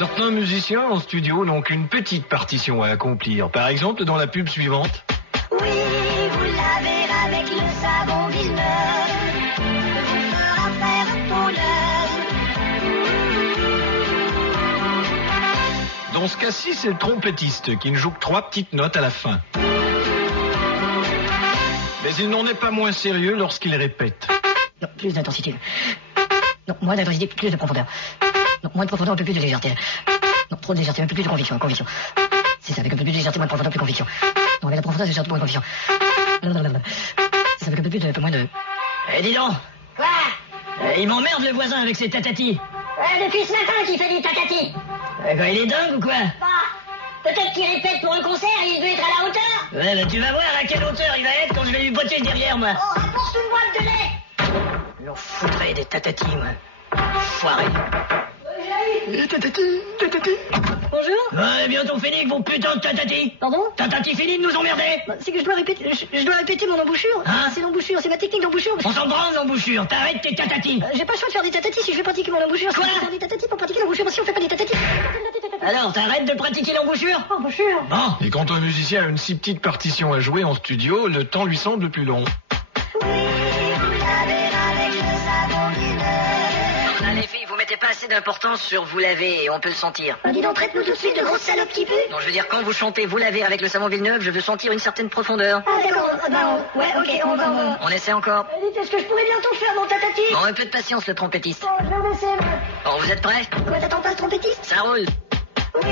Certains musiciens en studio n'ont qu'une petite partition à accomplir. Par exemple, dans la pub suivante. Oui, vous lavez avec le savon Villeneuve, vous fera faire peau neuve. Dans ce cas-ci, c'est le trompettiste qui ne joue que 3 petites notes à la fin. Mais il n'en est pas moins sérieux lorsqu'il répète. Non, plus d'intensité. Non, moins d'intensité, plus de profondeur. Non, moins de profondeur, un peu plus de légèreté. Non, trop de légèreté, un peu plus de conviction, conviction. C'est ça, avec un peu plus de légèreté, moins de profondeur, plus de conviction. Non, avec la profondeur, c'est surtout moins de conviction. C'est ça, avec un peu plus de, un peu moins de... Eh, dis donc. Quoi? Il m'emmerde le voisin avec ses tatatis. Depuis ce matin qu'il fait des tatatis. Quoi, il est dingue ou quoi? Bah, peut-être qu'il répète pour un concert et il veut être à la hauteur. Ouais, bah tu vas voir à quelle hauteur il va être quand je vais lui botter derrière, moi. Oh, rapporte une boîte de lait. J'en foutrais des tatatis, moi. Foiré. Tatati. Bonjour. Ouais, bientôt fini avec vos putains de tatatis. Pardon? Tatatis fini de nous emmerder. Bah, c'est que je dois répéter mon embouchure. Hein? C'est l'embouchure, c'est ma technique d'embouchure. On s'en branle l'embouchure, t'arrêtes tes tatatis. J'ai pas le choix de faire des tatatis si je veux pratiquer mon embouchure. Quoi? Je vais faire des tatatis pour pratiquer l'embouchure. Si on fait pas des tatatis... Alors, t'arrêtes de pratiquer l'embouchure? Embouchure. Bon. Et quand un musicien a une si petite partition à jouer en studio, le temps lui semble plus long. Oui, vous lavez avec le savon Villeneuve. Non, les filles, vous mettez pas assez d'importance sur vous laver et on peut le sentir. Dis donc, traite-nous tout de suite de grosses salopes qui puent. Non, je veux dire, quand vous chantez vous laver avec le savon Villeneuve, je veux sentir une certaine profondeur. Ah d'accord, ouais, ok, on va... On essaie encore. Dites, est-ce que je pourrais bientôt faire mon tatati? Bon, un peu de patience, le trompettiste. Bon, je vais en essayer, moi. Bon, vous êtes prêts? Quoi, t'attends pas ce trompettiste? Ça roule. Oui,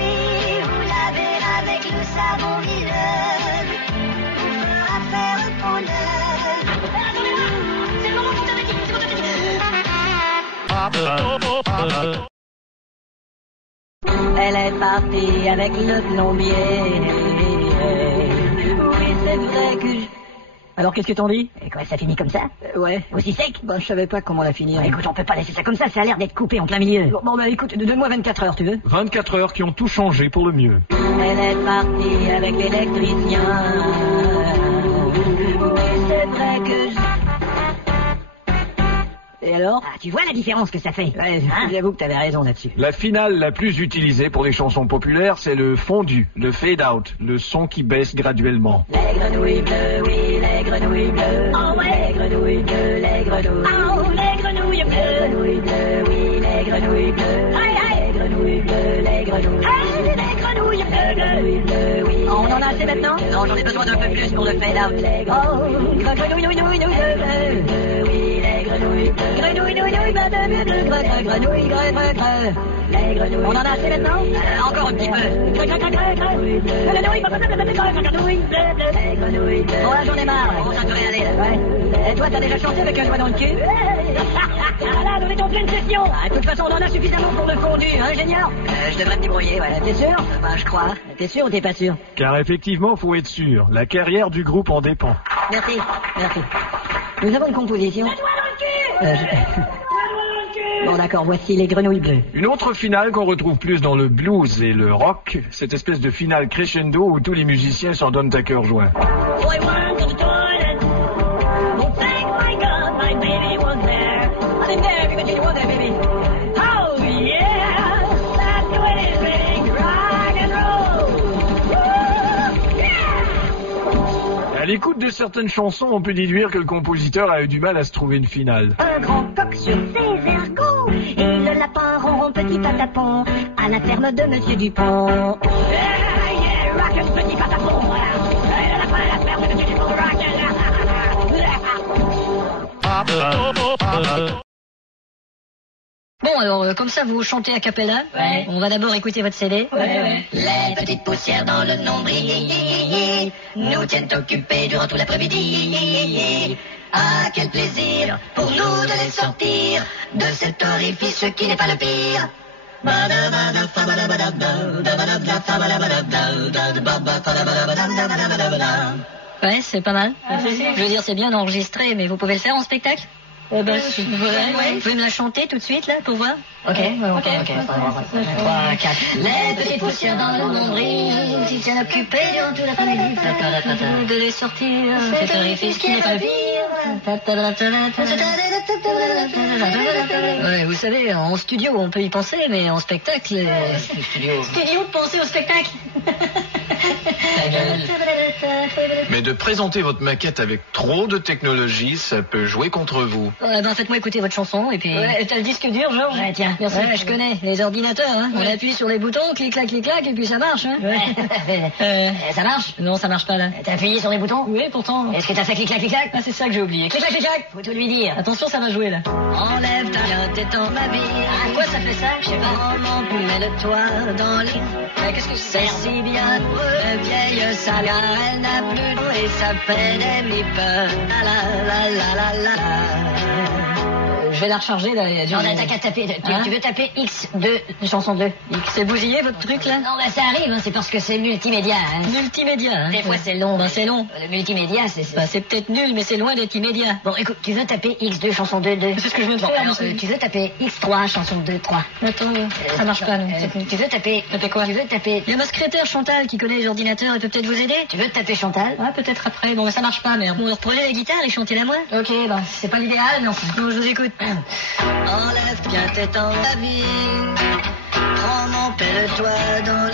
vous lavez avec le savon Villeneuve, vous fera faire peau neuve. Attendez-moi, c'est le moment de mon tatati, c'est mon tatati. Elle est partie avec le plombier. Oui, c'est vrai que je... Alors, qu'est-ce que t'en dis? Et quoi, ça finit comme ça? Ouais. Aussi sec? Bah, je savais pas comment la finir. Écoute, on peut pas laisser ça comme ça a l'air d'être coupé en plein milieu. Bon, bah, écoute, donne-moi 24 heures, tu veux? 24 heures qui ont tout changé pour le mieux. Elle est partie avec l'électricien. Oui, c'est vrai que je... Et alors? Ah, tu vois la différence que ça fait? Ouais, Hein? j'avoue que t'avais raison là-dessus. La finale la plus utilisée pour les chansons populaires, c'est le fondu, le fade-out, le son qui baisse graduellement. Les grenouilles bleues, oui, les grenouilles bleues. Oh ouais. Les grenouilles bleues, les grenouilles. Oh, les grenouilles Les bleues. grenouilles bleues, oui, les grenouilles bleues. Aïe, aïe. Les grenouilles bleues, les grenouilles. Ah, les grenouilles Les bleues. grenouilles bleues, oui. On en a assez maintenant? Non, j'en ai besoin d'un peu plus pour le fade-out. Les Oh, grenouille, nouille, nouille, nouille, bleu. oui, les grenouilles bleues. Grenouille, nouille, nouille, bleu, bleu, bleu, bleu, bleu, bleu. Grenouilles, greu, greu, greu. Les grenouilles. On en a assez maintenant? Encore un petit peu. Greu, greu, greu, greu, greu. Grenouille, bleu, bleu, bleu, bleu, bleu, bleu, grenouille, bleu, bleu. Les grenouilles bleues. Bon, là, j'en ai marre. Bon, ça devrait aller, là. Ouais. Et toi, t'as déjà chanté avec un doigt dans le cul? Là, on est en pleine session. Ah, de toute façon, on en a suffisamment pour le fondu, hein, Géniard? Je devrais me débrouiller, ouais. T'es sûr? Bah, je crois. T'es sûr ou t'es pas sûr? Car effectivement, faut être sûr, la carrière du groupe en dépend. Merci, merci. Nous avons une composition. Doigt dans le cul. Je- Doigt dans le cul. Bon, d'accord, voici les grenouilles bleues. Une autre finale qu'on retrouve plus dans le blues et le rock, cette espèce de finale crescendo où tous les musiciens s'en donnent à cœur joint. Boy went to the toilet. Oh, thank my God, my baby was there. I'm in there, because you was there, baby. Oh, yeah. That's the way it rings. Rock and roll. Woo! Yeah. À l'écoute de certaines chansons, on peut déduire que le compositeur a eu du mal à se trouver une finale. Un grand coq sur ses ergots et le lapin ronron petit patapon à la ferme de Monsieur Dupont. Yeah, rock and petit patapon. Et le lapin à la ferme de Monsieur Dupont. Rock and Bon, alors, comme ça, vous chantez a cappella. Ouais. On va d'abord écouter votre CD. Ouais. Les petites poussières dans le nombril nous tiennent occupés durant tout l'après-midi. Ah, quel plaisir pour nous de les sortir de cet orifice qui n'est pas le pire. Ouais, c'est pas mal. Je veux dire, c'est bien enregistré, mais vous pouvez le faire en spectacle? Eh ben, si vous voulez. Vous pouvez me la chanter tout de suite, là, pour voir? Ok, ok. 3, 4. Les petites poussières dans le nombril qui tiennent occupés durant tout l'après-midi. De les sortir, cet orifice qui n'est pas le pire. Ouais, vous savez, en studio, on peut y penser, mais en spectacle... Studio, penser au spectacle. Ta gueule. Mais de présenter votre maquette avec trop de technologie, ça peut jouer contre vous. Ouais, ben faites-moi écouter votre chanson, et puis... Ouais, t'as le disque dur, Georges? Ouais, tiens. Merci. Ouais, je connais, les ordinateurs, hein. Ouais. On appuie sur les boutons, clic-clac, et puis ça marche, hein. Ouais. Ça marche? Non, ça marche pas, là. T'as appuyé sur les boutons? Oui, pourtant. Est-ce que t'as fait clic-clac? Ah, c'est ça que j'ai oublié. Clic-clac, faut tout lui dire. Attention, ça va jouer, là. Enlève ta tête en ma vie. À quoi ça fait ça? Je sais pas. Mets-le-toi dans les... Mais qu'est-ce que c'est? Si bien vieille saga, elle n'a plus d'eau et ça fait des mipes. La la la la la la. Je vais la recharger, là. Non, t'as qu'à taper. Tu veux taper X2, chanson 2. C'est bousillé, votre truc, là? Non, bah ça arrive, hein, c'est parce que c'est multimédia. Hein. Multimédia, hein. Des fois, c'est long. Ben, c'est long. Le multimédia, c'est... Bah, c'est peut-être nul, mais c'est loin d'être immédiat. Bon, écoute, tu veux taper X2, chanson 2, 2. C'est ce que je veux faire, alors, tu veux taper X3, chanson 2, 3. Attends, ça marche pas, non. Tu veux taper... Taper quoi? Tu veux taper... Il y a ma secrétaire, Chantal, qui connaît les ordinateurs, elle peut peut-être vous aider? Tu veux taper Chantal? Ouais, peut-être après. Bon, mais ça marche pas, merde. Bon, reprenez la guitare et chantez-la moi. Ok, bah, c'est pas l'idéal, mais enfin. Non, je vous écoute. Enlève bien tes temps la vie. Prends mon pelle-toi dans le...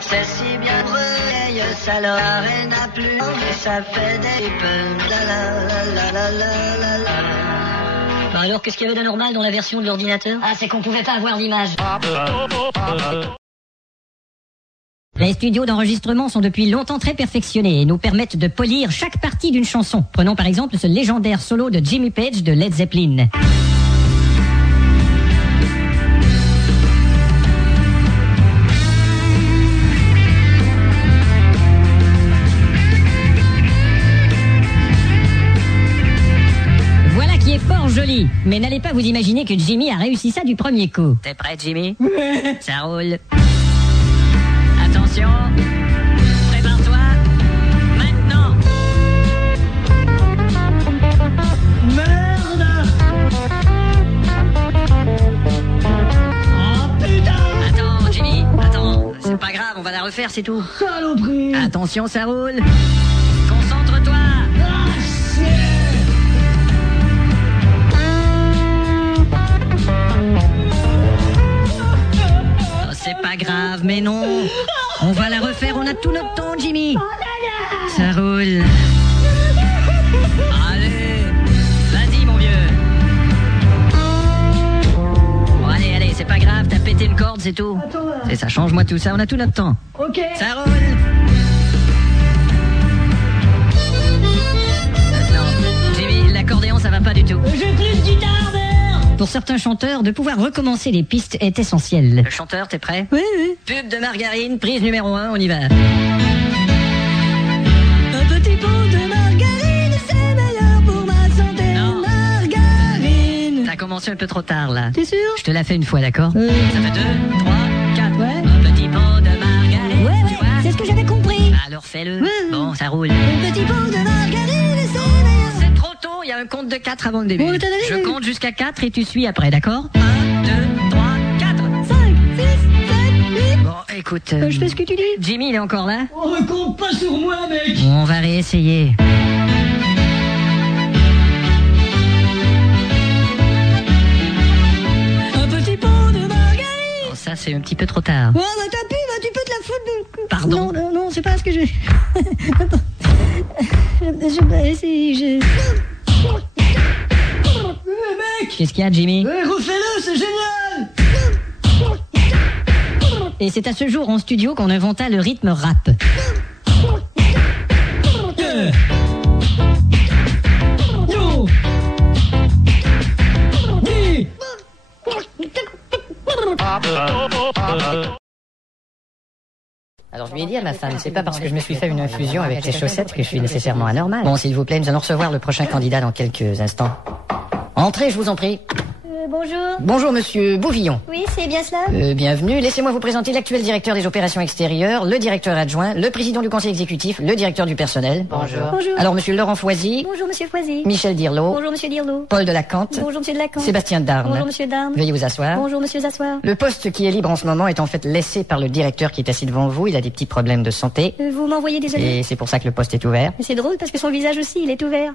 C'est si bien vieille salope. Elle n'a plus et ça fait des pipes. La la la la la la la. Bah alors, qu'est-ce qu'il y avait d'anormal dans la version de l'ordinateur? Ah, c'est qu'on pouvait pas avoir d'image. Les studios d'enregistrement sont depuis longtemps très perfectionnés et nous permettent de polir chaque partie d'une chanson. Prenons par exemple ce légendaire solo de Jimmy Page de Led Zeppelin. Voilà qui est fort joli, mais n'allez pas vous imaginer que Jimmy a réussi ça du premier coup. T'es prêt, Jimmy? Ça roule. Attention, prépare-toi, maintenant. Merde! Oh putain! Attends, Jimmy, attends, c'est pas grave, on va la refaire, c'est tout. Saloperie! Attention, ça roule. Concentre-toi! C'est pas grave, mais non. On va la refaire, on a tout notre temps, Jimmy. Ça roule. Allez, vas-y, mon vieux. Bon, allez, c'est pas grave, t'as pété une corde, c'est tout. C'est ça, change-moi tout ça, on a tout notre temps. Ok. Ça roule. Non, Jimmy, l'accordéon, ça va pas du tout. J'ai plus de guitare, merde! Pour certains chanteurs, de pouvoir recommencer les pistes est essentiel. Le chanteur, t'es prêt? Oui, oui. Pub de margarine, prise numéro 1, on y va. Un petit pot de margarine, c'est meilleur pour ma santé. Non. Margarine. T'as commencé un peu trop tard, là. T'es sûr? Je te la fais une fois, d'accord? Ça fait 2, 3, 4. Ouais. Un petit pot de margarine, Ouais, tu vois? c'est ce que j'avais compris. Alors fais-le. Ouais. Bon, ça roule. Un petit pot de margarine, c'est meilleur. C'est trop tôt, il y a un compte de 4 avant le début. Bon, t'as donné, Je oui. compte jusqu'à 4 et tu suis après, d'accord? 1, 2, 3, 4. 5, 6, 7, 8. Bon, écoute... Je fais ce que tu dis. Jimmy, il est encore là? Oh, compte pas sur moi, mec! On va réessayer. Un petit pot de margarine. Bon, ça, c'est un petit peu trop tard. Oh, bah t'as pu, bah tu peux te la foutre. Pardon? Non, c'est pas ce que je... Attends. Je... Mec! Qu'est-ce qu'il y a, Jimmy? Refais-le, c'est génial! Et c'est à ce jour en studio qu'on inventa le rythme rap. Yo! Dis! Alors je lui ai dit à ma femme, c'est pas parce que je me suis fait une infusion avec tes chaussettes que je suis nécessairement anormal. Bon, s'il vous plaît, nous allons recevoir le prochain candidat dans quelques instants. Entrez, je vous en prie. Bonjour. Bonjour, monsieur Bouvillon. Oui, c'est bien cela. Bienvenue. Laissez-moi vous présenter l'actuel directeur des opérations extérieures, le directeur adjoint, le président du conseil exécutif, le directeur du personnel. Bonjour. Alors, monsieur Laurent Foisy. Bonjour, monsieur Foisy. Michel Dirlot. Bonjour, monsieur Dirlot. Paul Delacante. Bonjour, monsieur Delacante. Sébastien Darne. Bonjour, monsieur Darne. Veuillez vous asseoir. Bonjour, monsieur Zassoir. Le poste qui est libre en ce moment est en fait laissé par le directeur qui est assis devant vous. Il a des petits problèmes de santé. Vous m'envoyez des amis. Et c'est pour ça que le poste est ouvert. C'est drôle parce que son visage aussi, il est ouvert.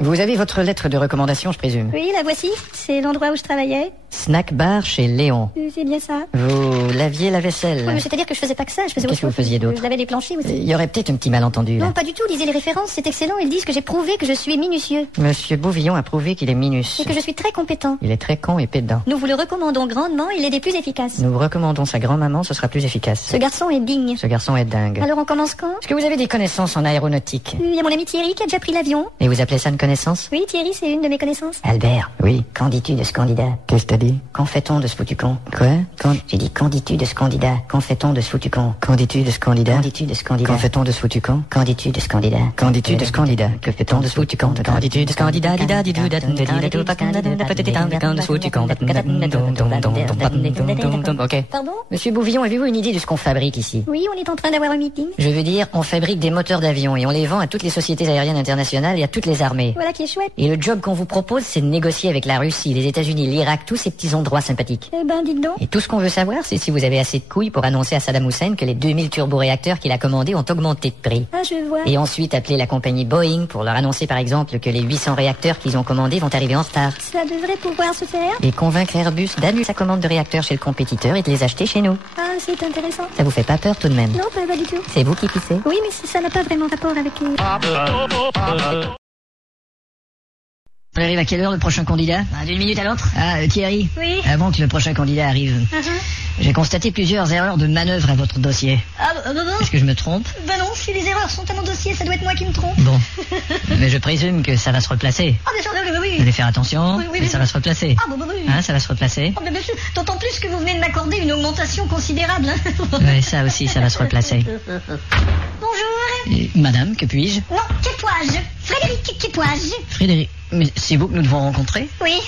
Vous avez votre lettre de recommandation, je présume. Oui, la voici. C'est l'endroit où je travaillais. Snack bar chez Léon. C'est bien ça. Vous laviez la vaisselle. Oui, mais c'est-à-dire que je faisais pas que ça. Je faisais Qu'est-ce que vous faisiez d'autre? Je lavais les planchers aussi. Il y aurait peut-être un petit malentendu là. Non, pas du tout. Lisez les références, c'est excellent. Ils disent que j'ai prouvé que je suis minutieux. Monsieur Bouvillon a prouvé qu'il est minus. Et que je suis très compétent. Il est très con et pédant. Nous vous le recommandons grandement, il est des plus efficaces. Nous vous recommandons sa grand-maman, ce sera plus efficace. Ce garçon est digne. Ce garçon est dingue. Alors on commence quand? Est-ce que vous avez des connaissances en aéronautique? Il y a mon ami Thierry qui a déjà pris l'avion. Et vous appelez ça une connaissance? Oui, Thierry, c'est une de mes connaissances. Albert. Oui. Qu'en dis-tu de ce candidat? Qu'est-ce que t'as dit? Qu'en fait-on de ce foutu con? Quoi? J'ai dit qu'en dis-tu de ce candidat? Qu'en fait-on de ce foutu con? Qu'en dis-tu de ce candidat? Qu'en dis-tu de ce candidat? Qu'en fait-on de ce foutu con? Qu'en dis-tu de ce candidat? Qu'en dis-tu de ce candidat? Que fait-on de ce foutu con? Qu'en dis-tu de ce candidat? Ok. Pardon? Monsieur Bouvillon, avez-vous une idée de ce qu'on fabrique ici? Oui, on est en train d'avoir un meeting. Je veux dire, on fabrique des moteurs d'avion et on les vend à toutes les sociétés aériennes internationales et à toutes les armées. Voilà qui est chouette. Et le job qu'on vous propose, c'est de négocier avec la Russie, les États-Unis, l'Irak, tous ces petits endroits sympathiques. Eh ben, dites donc. Et tout ce qu'on veut savoir, c'est si vous avez assez de couilles pour annoncer à Saddam Hussein que les 2000 turboréacteurs qu'il a commandés ont augmenté de prix. Ah, je vois. Et ensuite appeler la compagnie Boeing pour leur annoncer par exemple que les 800 réacteurs qu'ils ont commandés vont arriver en retard. Ça devrait pouvoir se faire. Et convaincre Airbus d'annuler sa commande de réacteurs chez le compétiteur et de les acheter chez nous. Ah, c'est intéressant. Ça vous fait pas peur tout de même? Non, pas du tout. C'est vous qui pissez? Oui, mais ça n'a pas vraiment rapport avec... On arrive à quelle heure le prochain candidat? D'une minute à l'autre. Thierry. Oui. Avant que le prochain candidat arrive, j'ai constaté plusieurs erreurs de manœuvre à votre dossier. Bon. Est-ce que je me trompe? Bah non, si les erreurs sont à mon dossier, ça doit être moi qui me trompe. Bon. Mais je présume que ça va se replacer. Ah, bien sûr, oui. Vous allez faire attention, Oui, mais ça va se replacer. Ah, bon, oui. Hein, ça va se replacer. Ah, mais bien sûr, d'autant plus que vous venez de m'accorder une augmentation considérable. Ouais, ça aussi, ça va se replacer. Bonjour. Madame, que puis-je? Non, Képoise. Frédéric Képoise. Frédéric, mais c'est vous que nous devons rencontrer? Oui.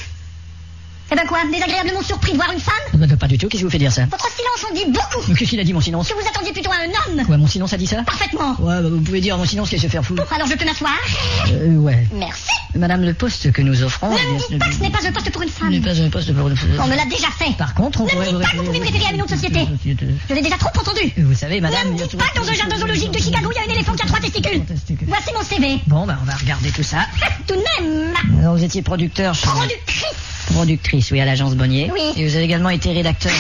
Eh ben quoi, désagréablement surpris de voir une femme? Pas du tout, qu'est-ce qui vous fait dire ça? Votre silence en dit beaucoup. Mais qu'est-ce qu'il a dit, mon silence? Que vous attendiez plutôt à un homme. Quoi, mon silence a dit ça? Parfaitement. Ouais, vous pouvez dire mon silence, qu'est-ce que se faire foutre? Bon, alors je peux m'asseoir? Ouais. Merci. Madame, le poste que nous offrons... Ne me dites pas que ce n'est pas un poste pour une femme. n'est pas un poste pour une femme. On me l'a déjà fait. Par contre, on Ne pourrait me dites pas que vous pouvez me référer à une autre société. Je l'ai déjà trop entendu. Vous savez, madame... Ne me dites pas que dans un jardin zoologique de Chicago, il y a un éléphant qui a 3 testicules. Voici mon CV. Bon, on va regarder tout ça. Tout de même. Alors, vous étiez producteur chez... Productrice, oui, à l'agence Bonnier. Oui. Et vous avez également été rédacteur.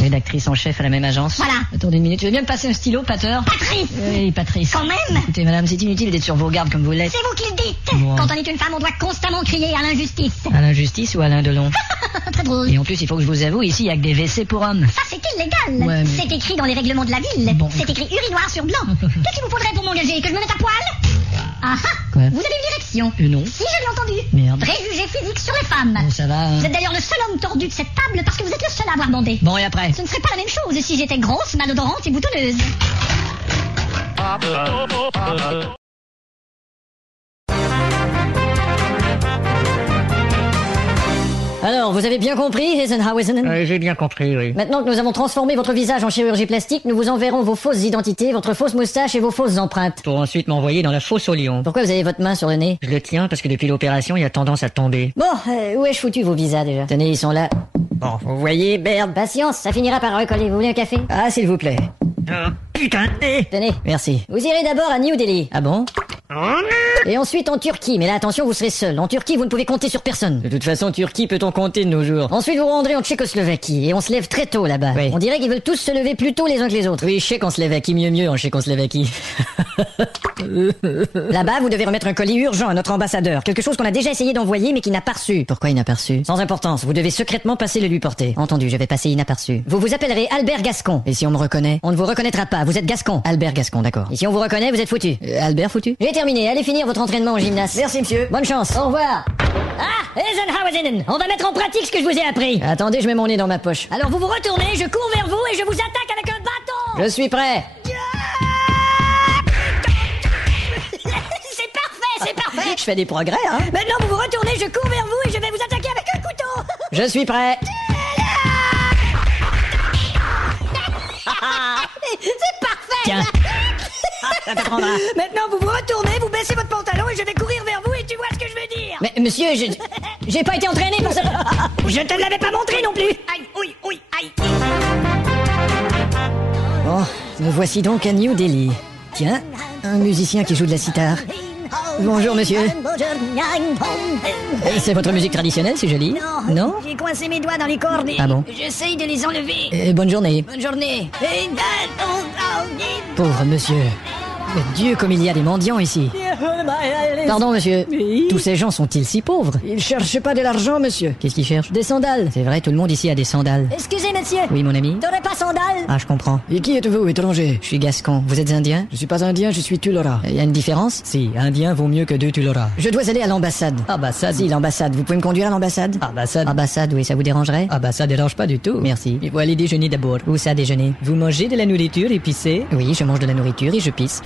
Rédactrice en chef à la même agence. Voilà. Attendez une minute, je vais bien me passer un stylo, Pater. Patrice. Oui, Patrice. Quand même. Écoutez, madame, c'est inutile d'être sur vos gardes comme vous l'êtes. C'est vous qui le dites. Bon. Quand on est une femme, on doit constamment crier à l'injustice. À l'injustice ou à l'indolon? Très drôle. Et en plus, il faut que je vous avoue, ici, il n'y a que des WC pour hommes. Ça, c'est illégal. Ouais, mais- C'est écrit dans les règlements de la ville. Bon. C'est écrit urinoir sur blanc. Qu'est-ce qu'il vous faudrait pour m'engager? Que je me mette à poil? Ah ah. Quoi? Vous avez une direction. Non. Si, je l'ai entendu. Merde. Préjugés physiques sur les femmes. Bon, ça va. Hein. Vous êtes d'ailleurs le seul homme tordu de cette table parce que vous êtes le seul à avoir bandé. Bon, et après? Ce ne serait pas la même chose si j'étais grosse, malodorante et boutonneuse. Alors, vous avez bien compris, Eisenhower? J'ai bien compris, oui. Maintenant que nous avons transformé votre visage en chirurgie plastique, nous vous enverrons vos fausses identités, votre fausse moustache et vos fausses empreintes. Pour ensuite m'envoyer dans la fosse au lion. Pourquoi vous avez votre main sur le nez? Je le tiens parce que depuis l'opération, il a tendance à tomber. Bon, où ai-je foutu vos visas déjà? Tenez, ils sont là. Bon, vous voyez, merde. Patience, ça finira par recoller. Vous voulez un café? Ah, s'il vous plaît. Putain. Tenez, merci. Vous irez d'abord à New Delhi. Ah bon? Et ensuite en Turquie, mais là attention, vous serez seul. En Turquie, vous ne pouvez compter sur personne. De toute façon, Turquie peut-on compter de nos jours? Ensuite, vous rendrez en Tchécoslovaquie, et on se lève très tôt là-bas. Oui. On dirait qu'ils veulent tous se lever plus tôt les uns que les autres. Oui, Tchécoslovaquie, mieux en Tchécoslovaquie. Là-bas, vous devez remettre un colis urgent à notre ambassadeur. Quelque chose qu'on a déjà essayé d'envoyer, mais qui n'a pas reçu. Pourquoi il n'a pas reçu? Sans importance, vous devez secrètement passer le lui porter. Entendu, je vais passer inaperçu. Vous vous appellerez Albert Gascon. Et si on me reconnaît? On ne vous reconnaîtra pas, vous êtes Gascon. Albert Gascon, d'accord. Et si on vous reconnaît, vous êtes foutu. Albert foutu? J'ai terminé, allez finir votre entraînement au gymnase. Merci monsieur. Bonne chance, au revoir. Ah, Eisenhower, on va mettre en pratique ce que je vous ai appris. Attendez, je mets mon nez dans ma poche. Alors vous vous retournez, je cours vers vous et je vous attaque avec un bâton. Je suis prêt. C'est parfait. Je fais des progrès, hein. Maintenant vous vous retournez, je cours vers vous et je vais vous attaquer avec un coup Je suis prêt. C'est parfait. Tiens. Ça t'apprendra. Maintenant, vous vous retournez, vous baissez votre pantalon et je vais courir vers vous et tu vois ce que je veux dire. Mais monsieur, j'ai pas été entraîné pour ça. Je te l'avais pas montré non plus. Aïe, oui, oui, aïe. Bon, me voici donc à New Delhi. Tiens, un musicien qui joue de la sitar. Bonjour monsieur. C'est votre musique traditionnelle, c'est joli? Non? J'ai coincé mes doigts dans les cordes et Ah bon? j'essaye de les enlever. Bonne journée. Bonne journée. Pauvre monsieur. Mais Dieu, comme il y a des mendiants ici. Pardon, monsieur. Oui. Tous ces gens sont-ils si pauvres? Ils cherchent pas de l'argent, monsieur. Qu'est-ce qu'ils cherchent? Des sandales. C'est vrai, tout le monde ici a des sandales. Excusez, monsieur. Oui, mon ami? T'aurais pas sandales? Ah, je comprends. Et qui êtes-vous, étranger? Je suis gascon. Vous êtes indien? Je suis pas indien, je suis Tulora. Il y a une différence? Si, indien vaut mieux que deux Tulora. Je dois aller à l'ambassade. Ambassade? Si, l'ambassade. Vous pouvez me conduire à l'ambassade? Ambassade? Ambassade, oui, ça vous dérangerait? Ah bah ça dérange pas du tout. Merci. Il faut aller déjeuner d'abord. Où ça déjeuner? Vous mangez de la nourriture épicée? Oui, je mange de la nourriture et je pisse.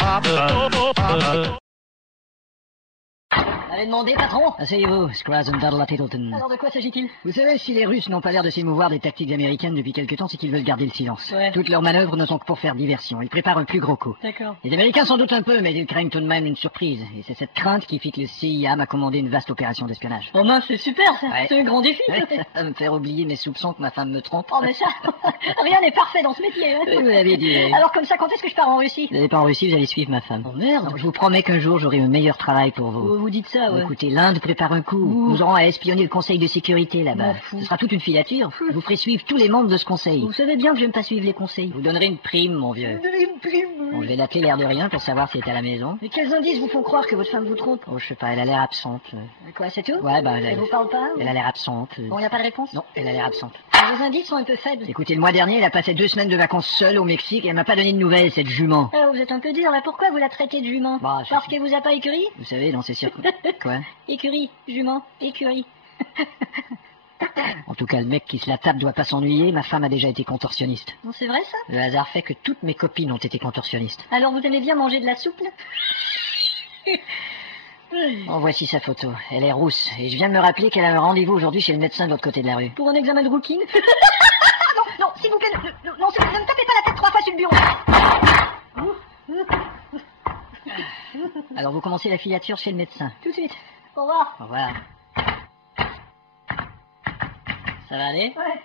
Allez demander, patron. Asseyez-vous, Scraz and Darla Tittleton. Alors de quoi s'agit-il? Vous savez, si les Russes n'ont pas l'air de s'émouvoir des tactiques américaines depuis quelque temps, c'est qu'ils veulent garder le silence. Ouais. Toutes leurs manœuvres ne sont que pour faire diversion. Ils préparent un plus gros coup. D'accord. Les Américains s'en doutent un peu, mais ils craignent tout de même une surprise. Et c'est cette crainte qui fait que le CIA m'a commandé une vaste opération d'espionnage. Oh mince, c'est super ça. Ouais. C'est un grand défi. Ouais, ça va me faire oublier mes soupçons que ma femme me trompe. Oh mais ça, rien n'est parfait dans ce métier. Hein. Oui, vous l'avez dit. Alors comme ça, quand est-ce que je pars en Russie? Vous n'allez pas en Russie, vous allez suivre ma femme. Oh merde. Non, je vous promets qu'un jour j'aurai un meilleur travail pour vous. Vous dites ça, ouais. Écoutez, l'Inde prépare un coup. Nous aurons à espionner le Conseil de sécurité là-bas. Ce sera toute une filature. Je vous ferai suivre tous les membres de ce conseil. Vous savez bien que j'aime pas suivre les conseils. Je vous donnerai une prime, mon vieux. Une prime. Bon, je vais l'appeler l'air de rien pour savoir si elle est à la maison. Mais quels indices vous font croire que votre femme vous trompe? Oh, je sais pas, elle a l'air absente. Quoi, c'est tout? Ouais, bah... Elle vous parle pas? Elle a l'air absente. Bon, y a pas de réponse? Non, elle a l'air absente. Vos indices sont un peu faibles. Écoutez, le mois dernier, elle a passé 2 semaines de vacances seule au Mexique et elle m'a pas donné de nouvelles, cette jument. Alors, vous êtes un peu dur, là. Pourquoi vous la traitez de jument? Bah, parce qu'elle vous a pas écurie? Vous savez, dans ces circonstances... Quoi? Écurie, jument, écurie. En tout cas, le mec qui se la tape doit pas s'ennuyer. Ma femme a déjà été contorsionniste. Non, c'est vrai, ça? Le hasard fait que toutes mes copines ont été contorsionnistes. Alors, vous aimez bien manger de la soupe, là? Oh, voici sa photo. Elle est rousse. Et je viens de me rappeler qu'elle a un rendez-vous aujourd'hui chez le médecin de l'autre côté de la rue. Pour un examen de routine? Non, s'il vous plaît, ne me tapez pas la tête 3 fois sur le bureau. Alors, vous commencez la filature chez le médecin. Tout de suite. Au revoir. Au revoir. Ça va aller? Ouais.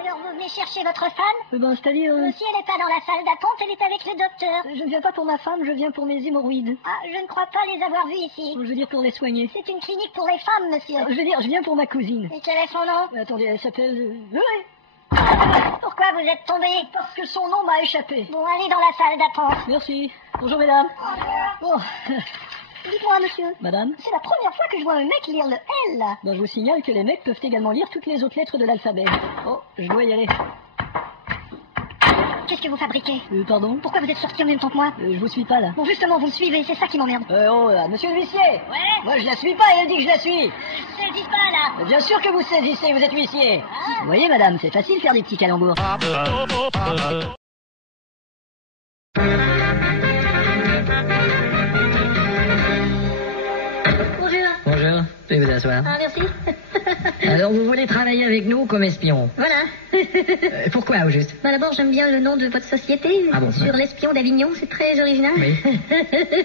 Alors, vous venez chercher votre femme? C'est-à-dire... Si elle n'est pas dans la salle d'attente, elle est avec le docteur. Je ne viens pas pour ma femme, je viens pour mes hémorroïdes. Ah, je ne crois pas les avoir vus ici. Je veux dire pour les soigner. C'est une clinique pour les femmes, monsieur. Je viens pour ma cousine. Et quel est son nom? Attendez, elle s'appelle... Pourquoi vous êtes tombé? Parce que son nom m'a échappé. Bon, allez dans la salle d'attente. Merci. Bonjour, mesdames. Bon. Dites-moi, monsieur. Madame? C'est la première fois que je vois un mec lire le L. Ben, je vous signale que les mecs peuvent également lire toutes les autres lettres de l'alphabet. Oh, je dois y aller. Qu'est-ce que vous fabriquez? Pardon? Pourquoi vous êtes sorti en même temps que moi? Je vous suis pas, là. Bon, justement, vous me suivez, c'est ça qui m'emmerde. Monsieur le huissier! Ouais? Moi, je la suis pas et elle dit que je la suis. Je saisis pas, là. Bien sûr que vous saisissez, vous êtes huissier. Vous voyez, madame, c'est facile de faire des petits calembours. Bonjour, veuillez vous asseoir. Ah, merci. Alors, vous voulez travailler avec nous comme espion? Voilà. Pourquoi, au juste? Bah, d'abord, j'aime bien le nom de votre société. Ah bon? Sur l'espion d'Avignon, c'est très original. Oui.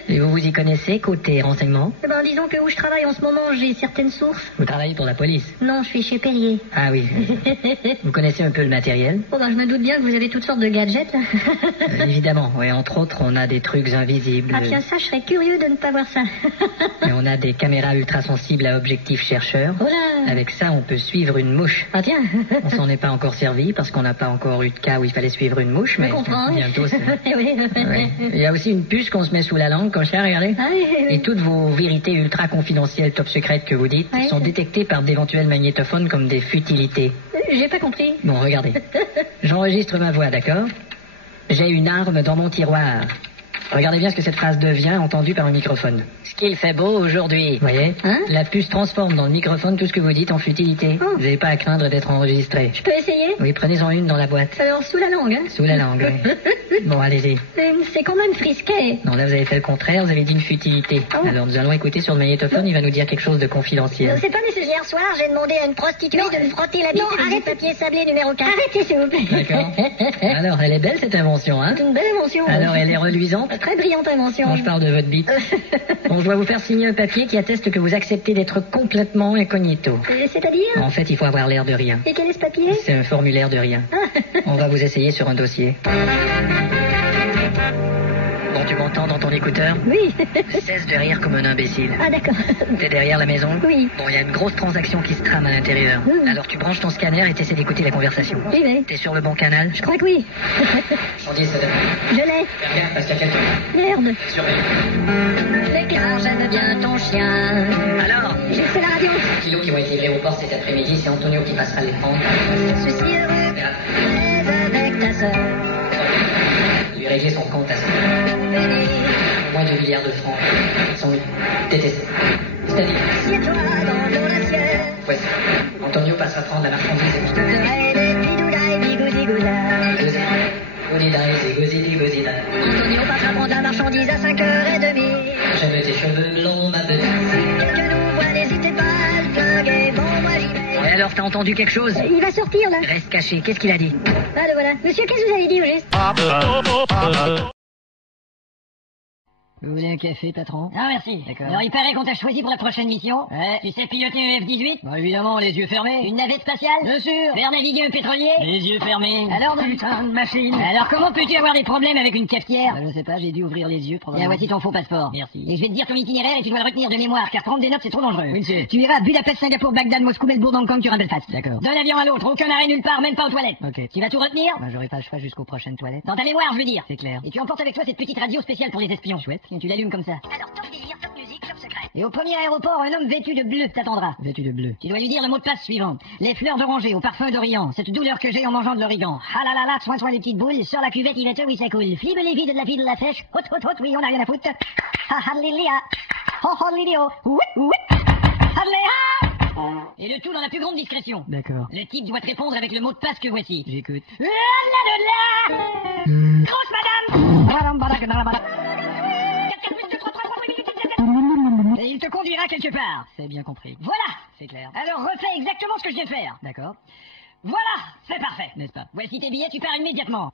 Et vous vous y connaissez, côté renseignement? Eh ben, disons que où je travaille en ce moment, j'ai certaines sources. Vous travaillez pour la police? Non, je suis chez Perrier. Ah oui. Vous connaissez un peu le matériel? Oh, ben, je me doute bien que vous avez toutes sortes de gadgets, là. Évidemment, oui. Entre autres, on a des trucs invisibles. Ah, tiens, ça, je serais curieux de ne pas voir ça. Et on a des caméras ultrasensibles à objectif chercheur. Oh là! Avec ça, on peut suivre une mouche. Ah, tiens. On s'en est pas encore servi parce qu'on n'a pas encore eu de cas où il fallait suivre une mouche, mais bientôt c'est... Oui. Il y a aussi une puce qu'on se met sous la langue, comme ça, regardez. Ah, oui. Et toutes vos vérités ultra confidentielles, top secrètes que vous dites, Oui. sont détectées par d'éventuels magnétophones comme des futilités. J'ai pas compris. Bon, regardez. J'enregistre ma voix, d'accord? J'ai une arme dans mon tiroir. Regardez bien ce que cette phrase devient entendue par un microphone. Ce qu'il fait beau aujourd'hui. Vous voyez, Hein? La puce transforme dans le microphone tout ce que vous dites en futilité. Oh. Vous n'avez pas à craindre d'être enregistré. Je peux essayer? Oui, prenez-en une dans la boîte. Alors, sous la langue, hein? Sous la langue, oui. Bon, allez-y. C'est quand même frisqué. Non, là, vous avez fait le contraire, vous avez dit une futilité. Oh. Alors, nous allons écouter sur le magnétophone, il va nous dire quelque chose de confidentiel. C'est pas nécessaire. Hier soir, j'ai demandé à une prostituée de me frotter la bite avec du papier sablé numéro 4. Arrêtez, s'il vous plaît. D'accord. Alors, elle est belle, cette invention, hein? C'est une belle invention. Alors, elle est reluisante? Très brillante invention. Bon, je parle de votre bite. Bon, je dois vous faire signer un papier qui atteste que vous acceptez d'être complètement incognito. C'est-à-dire? En fait, il faut avoir l'air de rien. Et quel est ce papier? C'est un formulaire de rien. On va vous essayer sur un dossier. Bon, tu m'entends dans ton écouteur? Oui. Cesse de rire comme un imbécile. Ah, d'accord. T'es derrière la maison? Oui. Bon, il y a une grosse transaction qui se trame à l'intérieur. Alors tu branches ton scanner et t'essaies d'écouter la conversation. Oui, mais T'es sur le bon canal? je crois que oui. Chandier, ça Je l'ai. Fais gaffe parce qu'il y a quelqu'un. Merde. Surveille. Fais car j'aime bien ton chien. Alors, J'ai fait la radio. les kilos qui vont être livrés au port cet après-midi, c'est Antonio qui passera les prendre. Je suis heureux. Rêve avec ta sœur. Lui régler son compte à moins de milliards de francs. Ils sont détestés. C'est-à-dire, Assieds-toi dans ton assiette. voici, Antonio passera prendre la marchandise et Je te ferai des bidoudailles, bigoudigouda. Antonio passera prendre la marchandise à 5h30. J'aime tes cheveux blonds, ma petite. Quelqu'un nous voit, n'hésitez pas à le flinguer. Bon, moi j'y vais. Ouais, alors t'as entendu quelque chose? Il va sortir là. Reste caché, qu'est-ce qu'il a dit? Ah, le voilà. Monsieur, qu'est-ce que vous avez dit au juste? Vous voulez un café, patron? Ah, merci. D'accord. Alors, il paraît qu'on t'a choisi pour la prochaine mission. Ouais. Tu sais piloter un F-18? Bah évidemment, les yeux fermés. Une navette spatiale? Bien sûr. Faire naviguer un pétrolier? Les yeux fermés. Alors, putain de machine. Alors, comment peux-tu avoir des problèmes avec une cafetière? Bah, je sais pas, j'ai dû ouvrir les yeux Tiens, probablement. voici ton faux passeport. Merci. Et je vais te dire ton itinéraire et tu dois le retenir de mémoire, car prendre des notes, c'est trop dangereux. Oui, monsieur. Tu iras à Budapest, Singapour, Bagdad, Moscou, Melbourne, Hong Kong, tu auras Belfast. D'accord. D'un avion à l'autre, aucun arrêt nulle part, même pas aux toilettes. Ok. Tu vas tout retenir? Bah j'aurai pas le choix jusqu'aux prochaines toilettes. Dans ta mémoire, je veux dire. C'est clair. Et tu emportes avec toi cette petite radio spéciale pour les espions. Chouette. Et tu l'allumes comme ça. Alors, top délire, top musique, top secret. Et au premier aéroport, un homme vêtu de bleu t'attendra. Vêtu de bleu. Tu dois lui dire le mot de passe suivant. Les fleurs d'oranger au parfum d'Orient. Cette douleur que j'ai en mangeant de l'origan. Ah là là là, soin les petites boules. Sur la cuvette, il va te, oui, ça coule. Flibe les vides de la vie de la fèche. Hot, hot, hot, oui, on a rien à foutre. Ha, ha, lilia. Ho, ho, lilio. Ouip, ouip. Halléa. Et le tout dans la plus grande discrétion. D'accord. Le type doit te répondre avec le mot de passe que voici. J'écoute. La la la la. Grosse madame. Et il te conduira quelque part. C'est bien compris. Voilà. C'est clair. Alors refais exactement ce que je viens de faire. D'accord. Voilà, c'est parfait. N'est-ce pas? Voici tes billets, tu pars immédiatement.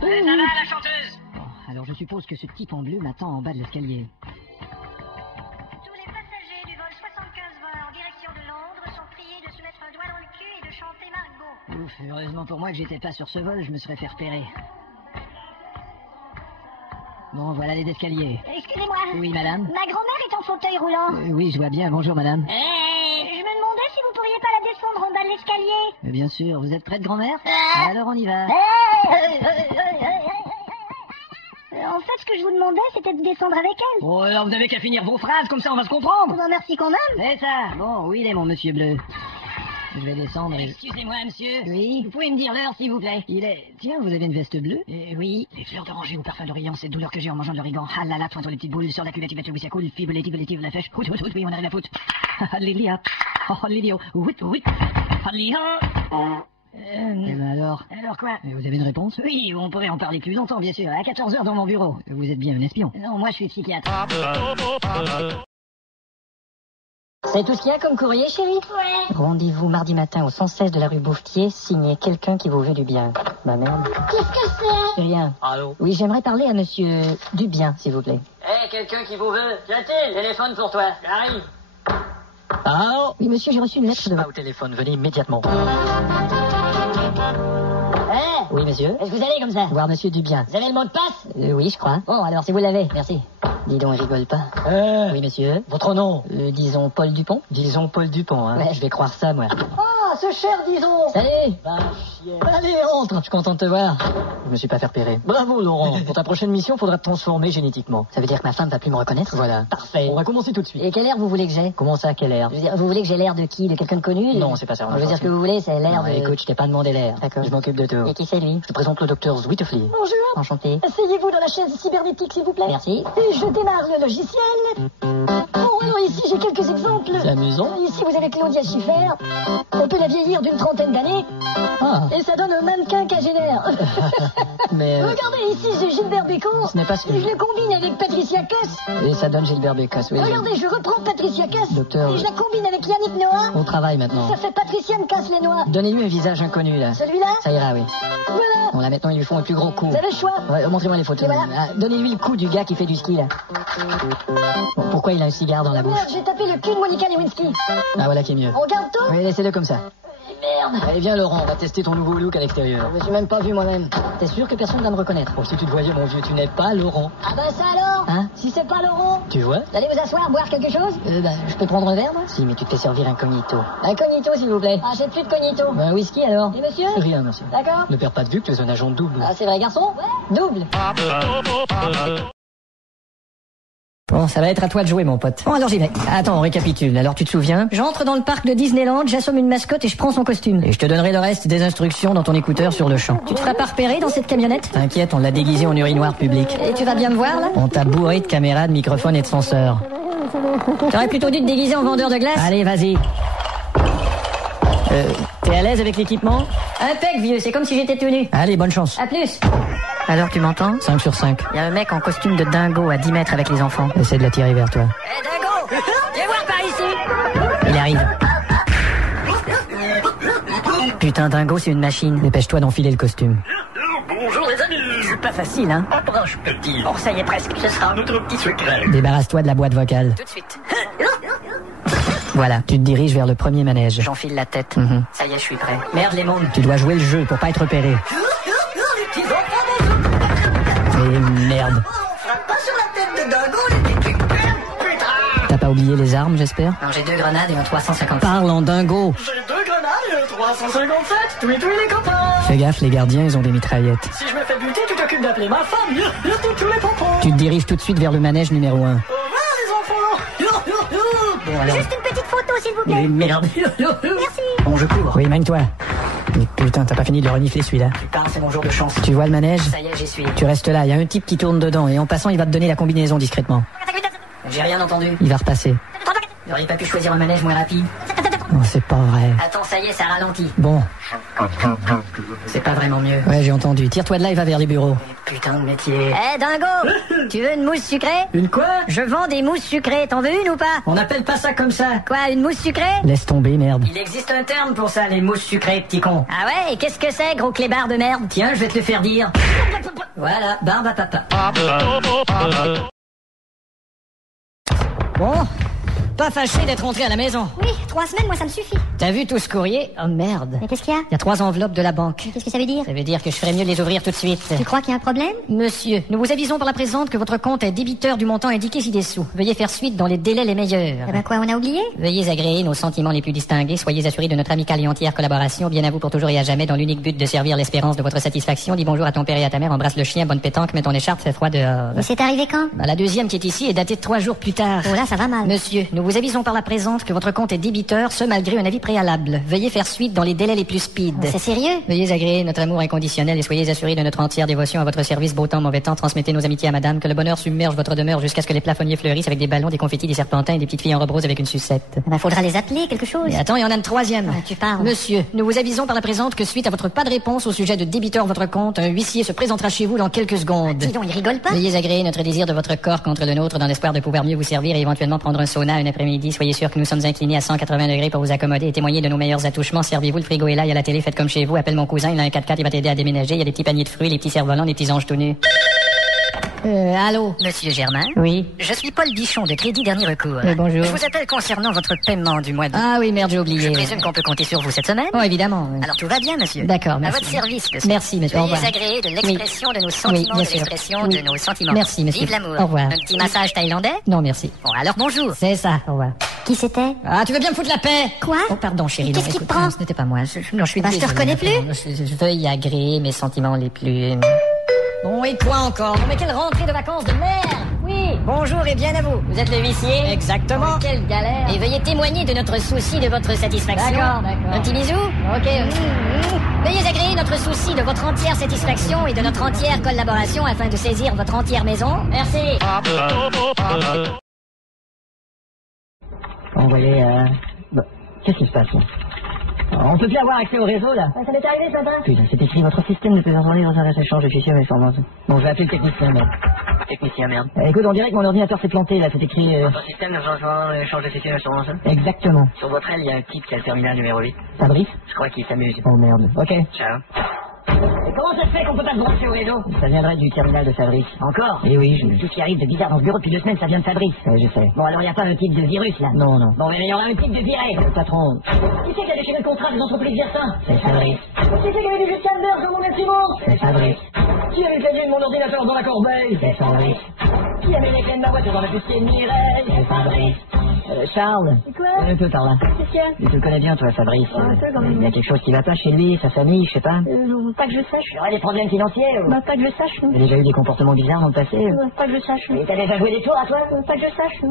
Ça va, la chanteuse? Bon, alors je suppose que ce type en bleu m'attend en bas de l'escalier. Tous les passagers du vol 75-20 en direction de Londres sont priés de se mettre un doigt dans le cul et de chanter Margot. Ouf, heureusement pour moi que j'étais pas sur ce vol, je me serais fait repérer. Bon, voilà les escaliers. Excusez-moi. Oui, madame? Ma grand-mère est en fauteuil roulant. Oui, je vois bien. Bonjour, madame. Je me demandais si vous pourriez pas la descendre en bas de l'escalier. Bien sûr, vous êtes prête, grand-mère? Alors on y va. En fait, ce que je vous demandais, c'était de descendre avec elle. Oh, alors vous n'avez qu'à finir vos phrases, comme ça on va se comprendre. Bon, merci quand même. C'est ça. Bon, où il est, mon monsieur bleu? Je vais descendre et... Excusez-moi, monsieur. Oui? Vous pouvez me dire l'heure, s'il vous plaît? Il est... Tiens, vous avez une veste bleue? Oui. Les fleurs d'oranger au parfum d'Orient, cette douleur que j'ai en mangeant de l'origan. Ah là là, toi, les petites boules, sur la cuvette, tu vas te oui, ça coule. Fibre, les tigres, la fèche. Hout, hout, hout, oui, on a rien à foutre. Ah, Lilia. Oh, Lilio. Ouit, ouit. Ah, Lia. Eh ben alors? Alors quoi? Vous avez une réponse? Oui, on pourrait en parler plus longtemps, bien sûr. À 14h dans mon bureau. Vous êtes bien un espion. Non, moi, je suis psychiatre. C'est tout ce qu'il y a comme courrier, chérie? Ouais. Rendez-vous mardi matin au 116 de la rue Bouffetier, signé quelqu'un qui vous veut du bien. Bah merde. Qu'est-ce que c'est? Rien. Allô? Oui, j'aimerais parler à monsieur Dubien, s'il vous plaît. Quelqu'un qui vous veut? Tiens-t-il? Téléphone pour toi. J'arrive. Allô? Oui, monsieur, j'ai reçu une lettre de... Pas au téléphone, venez immédiatement. Oui, monsieur? Est-ce que vous allez comme ça? Voir monsieur Dubien. Vous avez le mot de passe? Oui, je crois. Bon, alors, si vous l'avez, merci. Dis donc, il rigole pas. Oui, monsieur. Votre nom? Disons Paul Dupont. Disons Paul Dupont, hein. Ouais, je vais croire ça, moi. Oh, ce cher, disons. Salut. Va chier. Allez, entre. Je suis content de te voir. Je me suis pas fait repérer. Bravo, Laurent. Pour ta prochaine mission, faudra te transformer génétiquement. Ça veut dire que ma femme va plus me reconnaître? Voilà. Parfait. On va commencer tout de suite. Et quel air vous voulez que j'ai? Comment ça, quel air? Je veux dire, vous voulez que j'ai l'air de qui? De quelqu'un de connu? Non, c'est pas ça. Je veux dire, ce que vous voulez, c'est l'air de... Écoute, je t'ai pas demandé l'air. D'accord. Je m'occupe de tout. Et qui c'est, lui? Je te présente le docteur Zwitterfly. Bonjour. Enchanté. Asseyez-vous dans la chaise cybernétique, s'il vous plaît. Merci. Et je démarre le logiciel. Bon, alors ici, j'ai quelques exemples. C'est amusant. Ici, vous avez Claudia Schiffer. On peut la vieillir d'une 30aine d'années. Ah. Et ça donne un mannequin cagénaire. Mais... Regardez, ici, j'ai Gilbert Bécaud. Ce n'est pas ce que Je le combine avec Patricia Cass. Et ça donne Gilbert Bécasse, oui. Regardez, je reprends Patricia Cass. Docteur... Et je la combine avec Yannick Noah. On travaille maintenant. Ça fait Patricienne Casse-les-Noix. Donnez-lui un visage inconnu, là. Celui-là? Ça ira, oui. Voilà. Bon, là, maintenant, ils lui font un plus gros coup. Vous avez le choix. Ouais, montrez-moi les photos. Et voilà. Ah, donnez-lui le coup du gars qui fait du ski, là. Bon, pourquoi il a un cigare dans la bouche? Merde, j'ai tapé le cul de Monica Lewinsky. Ah, voilà qui est mieux. On garde tout? Oui, laissez-le comme ça. Merde. Allez, viens, Laurent, on va tester ton nouveau look à l'extérieur. Je me suis même pas vu moi-même. T'es sûr que personne va me reconnaître? Bon, si tu te voyais, mon vieux, tu n'es pas Laurent. Ah ben ça alors? Hein? Si c'est pas Laurent, Tu vois? vous allez vous asseoir, boire quelque chose? Je peux prendre un verre, moi? Si, mais tu te fais servir incognito. Incognito, s'il vous plaît. Ah, j'ai plus de cognito. Un whisky, alors? Et monsieur? Rien, merci. D'accord. Ne perds pas de vue que tu es un agent double. Ah, c'est vrai, garçon? Ouais. Double. Bon, ça va être à toi de jouer, mon pote. Bon, alors j'y vais. Attends, on récapitule. Alors, tu te souviens? J'entre dans le parc de Disneyland, j'assomme une mascotte et je prends son costume. Et je te donnerai le reste des instructions dans ton écouteur sur le champ. Tu te feras pas repérer dans cette camionnette? T'inquiète, on l'a déguisé en urinoir public. Et tu vas bien me voir, là? On t'a bourré de caméras, de microphones et de senseurs. T'aurais plutôt dû te déguiser en vendeur de glace. Allez, vas-y. T'es à l'aise avec l'équipement? Impec, vieux, c'est comme si j'étais tout nu. Allez, bonne chance. À plus. Alors, tu m'entends? 5 sur 5. Il y a un mec en costume de dingo à 10 mètres avec les enfants. Essaie de l'attirer vers toi. Hé, dingo! Viens voir par ici! Il arrive. Putain, dingo, c'est une machine. Dépêche-toi d'enfiler le costume. Bonjour les amis. C'est pas facile, hein? Approche petit. Oh, ça y est, presque. Ce sera notre petit secret. Débarrasse-toi de la boîte vocale. Tout de suite. Voilà, tu te diriges vers le premier manège. J'enfile la tête. Ça y est, je suis prêt. Merde, les mondes. Tu dois jouer le jeu pour pas être repéré. Et merde. Frappe pas sur la tête de dingo, les petits putain. T'as pas oublié les armes, j'espère? Non, j'ai 2 grenades et un 350. Parle en dingo. J'ai 2 grenades et un 357. Tous les copains. Fais gaffe, les gardiens, ils ont des mitraillettes. Si je me fais buter, tu t'occupes d'appeler ma femme. Tous les pompons. Tu te diriges tout de suite vers le manège numéro 1. Au revoir les enfants. Bon, alors... Juste une petite photo, s'il vous plaît. Mais merde. Merci. Bon, je cours. Oui, mène-toi. Mais putain, t'as pas fini de le renifler, celui-là. Tu parles, c'est mon jour de chance. Tu vois le manège? Ça y est, j'y suis. Tu restes là, il y a un type qui tourne dedans et en passant, il va te donner la combinaison discrètement. J'ai rien entendu. Il va repasser. J'aurais pas pu choisir un manège moins rapide. Oh, c'est pas vrai. Attends, ça y est, ça ralentit. Bon, C'est pas vraiment mieux. ouais, j'ai entendu. Tire-toi de là et va vers les bureaux. Putain de métier. Hé, dingo! Tu veux une mousse sucrée? Une quoi? Je vends des mousses sucrées, t'en veux une ou pas? On n'appelle pas ça comme ça. Quoi, une mousse sucrée? Laisse tomber, merde. Il existe un terme pour ça, les mousses sucrées, petit con. Ah ouais, et qu'est-ce que c'est, gros clébard de merde? Tiens, je vais te le faire dire. Voilà, barbe à papa. Bon, pas fâché d'être rentré à la maison. Oui, 3 semaines, moi ça me suffit. T'as vu tout ce courrier? Oh merde. Mais qu'est-ce qu'il y a? Il y a 3 enveloppes de la banque. Qu'est-ce que ça veut dire? Ça veut dire que je ferais mieux de les ouvrir tout de suite. Tu crois qu'il y a un problème? Monsieur, nous vous avisons par la présente que votre compte est débiteur du montant indiqué ci-dessous. Veuillez faire suite dans les délais les meilleurs. Eh ben quoi, on a oublié? Veuillez agréer nos sentiments les plus distingués. Soyez assurés de notre amicale et entière collaboration. Bien à vous pour toujours et à jamais dans l'unique but de servir l'espérance de votre satisfaction. Dis bonjour à ton père et à ta mère. Embrasse le chien. Bonne pétanque. Mets ton écharpe. Fait froid dehors. Mais c'est arrivé quand? Bah, la deuxième qui est ici est datée de 3 jours plus tard. Oh là, ça va mal. Monsieur, nous vous avisons par la présente que votre compte est débiteur, ce malgré un avis préalable. Veuillez faire suite dans les délais les plus speed. C'est sérieux? Veuillez agréer notre amour inconditionnel et soyez assurés de notre entière dévotion à votre service. Beau temps, mauvais temps, transmettez nos amitiés à madame. Que le bonheur submerge votre demeure jusqu'à ce que les plafonniers fleurissent avec des ballons, des confettis, des serpentins et des petites filles en robe rose avec une sucette. Eh ben faudra les appeler, quelque chose. Mais attends, il y en a une 3e. Ah, tu parles. Monsieur, nous vous avisons par la présente que suite à votre pas de réponse au sujet de débiteur votre compte, un huissier se présentera chez vous dans quelques secondes. Dis donc, il rigole pas? Veuillez agréer notre désir de votre corps contre le nôtre dans l'espoir de pouvoir mieux vous servir et éventuellement prendre un sauna un après-midi. Soyez sûr que nous sommes inclinés à 180 degrés pour vous accommoder et témoigner de nos meilleurs attouchements. Servez-vous, le frigo est là, il y a la télé, faites comme chez vous. Appelle mon cousin, il a un 4x4, il va t'aider à déménager. Il y a des petits paniers de fruits, les petits cerfs-volants, des petits anges tout nus. Allô? Monsieur Germain? Oui. Je suis Paul Bichon de Crédit Dernier Recours. Bonjour. Je vous appelle concernant votre paiement du mois d'août. Ah oui, merde, j'ai oublié. Je présume qu'on peut compter sur vous cette semaine? Oh, évidemment. Oui. Alors tout va bien, monsieur. D'accord, À merci. votre service, monsieur. Merci, monsieur. Au Veuillez revoir. agréer de l'expression de nos sentiments, Oui, bien de sûr. l'expression Oui. de nos sentiments. Merci, monsieur. Vive l'amour. Au revoir. Un petit massage thaïlandais? Non, merci. Bon, alors bonjour. C'est ça, au revoir. Qui c'était? Ah, tu veux bien me foutre la paix? Quoi? Oh, pardon, chérie. Qu'est-ce non, qui te écoute, prend? non, ce n'était pas moi. Non, je suis Bah, je te désolé. reconnais plus? Je veux y agréer mes sentiments les plus... Bon, et quoi encore? Non, mais quelle rentrée de vacances de merde! Oui, bonjour et bien à vous. Vous êtes le huissier? Exactement. Quelle galère. Et veuillez témoigner de notre souci de votre satisfaction. D'accord. Un petit bisou? Ok. Veuillez agréer notre souci de votre entière satisfaction et de notre entière collaboration afin de saisir votre entière maison. Merci. Bon, vous voyez, qu'est-ce qui se passe, là? On peut plus avoir accès au réseau, là? Ça m'est arrivé ce matin. Putain, c'est écrit votre système de présentement dans un échange de fichiers restaurants. Bon, je vais appeler le technicien, merde. Technicien, merde. Écoute, on dirait que mon ordinateur s'est planté, là, c'est écrit... Votre système de échange de fichiers restaurants, exactement. Sur votre aile, il y a un type qui a le terminal numéro 8. Fabrice? Je crois qu'il s'amuse. Oh, merde. Ok. Ciao. Et comment ça se fait qu'on peut pas se brancher au réseau? Ça viendrait du terminal de Fabrice. Encore? Eh oui, tout ce qui arrive de bizarre dans ce bureau depuis 2 semaines, ça vient de Fabrice. Je sais. Bon, alors il n'y a pas un type de virus, là? Non, non. Bon, mais il y aura un type de viré. Patron. Qui c'est qui a déchiré le contrat des entreprises Virsin? C'est Fabrice. Qui c'est qui avait du Juscanberg dans mon imprimante? C'est Fabrice. Qui a mis le clavier de mon ordinateur dans la corbeille? C'est Fabrice. Qui a mis les clés de ma boîte dans la puce de Mireille? C'est Fabrice. Charles. C'est quoi? Un peu par là. Qu'est-ce qu'il y a? Tu le connais bien, toi, Fabrice. Ouais, un peu, quand même. Il y a quelque chose qui va pas chez lui, sa famille, je sais pas. Pas que je sache. Il y aurait des problèmes financiers ou... Bah, pas que je sache, non. T'as déjà eu des comportements bizarres dans le passé Pas que je sache, non. Et t'as déjà joué des tours à toi Pas que je sache, non.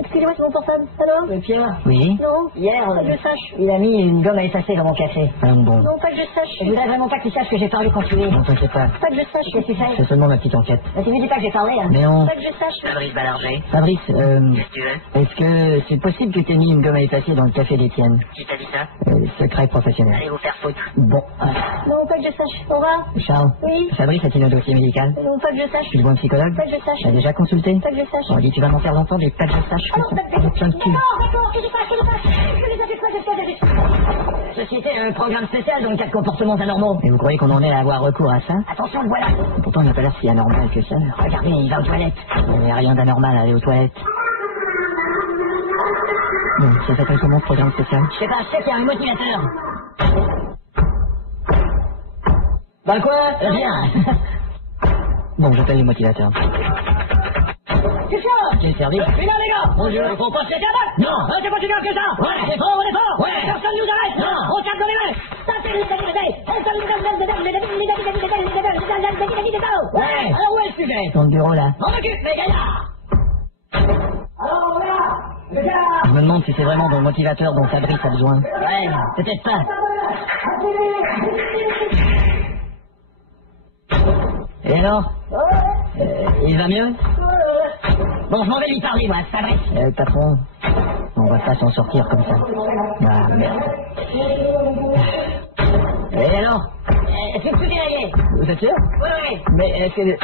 Excusez-moi, c'est mon portable. Alors? Pierre. Oui. Non. Hier, Pas que je sache. il a mis une gomme à effacer dans mon café. Bon. Non, pas que je sache. Je voudrais vraiment pas que tu saches que j'ai parlé quand tu es. Non, t'inquiète pas. Pas que je sache. Qu'est-ce que tu fais? C'est seulement ma petite enquête. Bah, tu me dis pas que j'ai parlé, hein. Mais on... Pas que je sache. Fabrice Ballarger. Fabrice, qu'est-ce que tu veux? Est-ce que c'est possible que t'aies mis une gomme à effacer dans le café d'Étienne? Qui t'a dit ça? Secret professionnel. Allez vous faire foutre. Bon. Non, pas que je sache. Au revoir. Charles. Oui. Fabrice a-t-il un dossier médical? Non, pas que je sache. Tu le vois un psychologue? Pas que je sache. T'as déjà consulté? Pas que je sache. On dit tu vas m'en faire longtemps des pas que je sache. Ah non, pas que je sache. Plein de cul. D'accord, que je sache, que je sache. Que je sache. Société a un programme spécial dans le cas de comportements anormaux. Et vous croyez qu'on en est à avoir recours à ça? Attention, le voilà. Pourtant, il n'a pas l'air si anormal que ça. Regardez, il va aux toilettes. Il n'y a rien d'anormal à aller aux toilettes. Bon, ça s'appelle comment ce programme spécial? Je sais pas, je sais qu'il y a un motivateur. Bah quoi? Rien. Bon, j'appelle le motivateur. Quel service? Les gars! Bonjour, il faut pas se laisser abattre! Non! C'est pas si grave que ça! Ouais! On est fort! Ouais! Personne nous arrête! Non! On tape dans les mains! Ouais! Alors où est le sujet? Dans le bureau, là. On occupe, mes gaillards! Alors, là! Je me demande si c'est vraiment dans le motivateur dont Fabrice a besoin. Ouais, peut-être pas. Et alors? Il va mieux? Bon, je m'en vais lui parler, moi, Fabrice. Patron, on va pas s'en sortir comme ça. Ah, merde. Et alors? Est-ce que tout est réglé? Vous êtes sûr? Oui. Mais est-ce que...